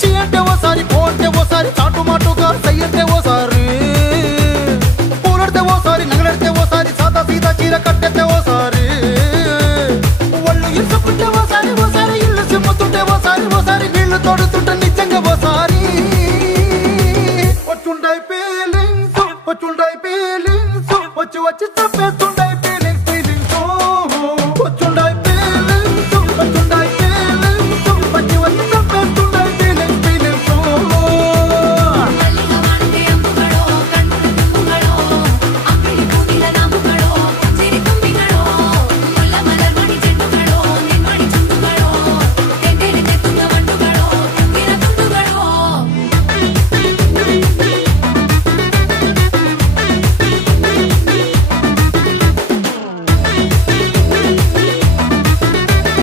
చీ అంటే ఓసారి పో అంటే ఓసారి చాటు మాటుగా సై అంటే ఓసారి పూలడితే ఓసారి నగలడితే ఓసారి సాదా సీదా చీర కట్టెతే ఓసారి ఒళ్ళు ఇరుసుకుంటే ఓసారి ఓసారి ఇల్లు సిమ్ముతుంటే ఓసారి ఓసారి నీళ్లు తోడుతుంటే నిజంగా ఓసారి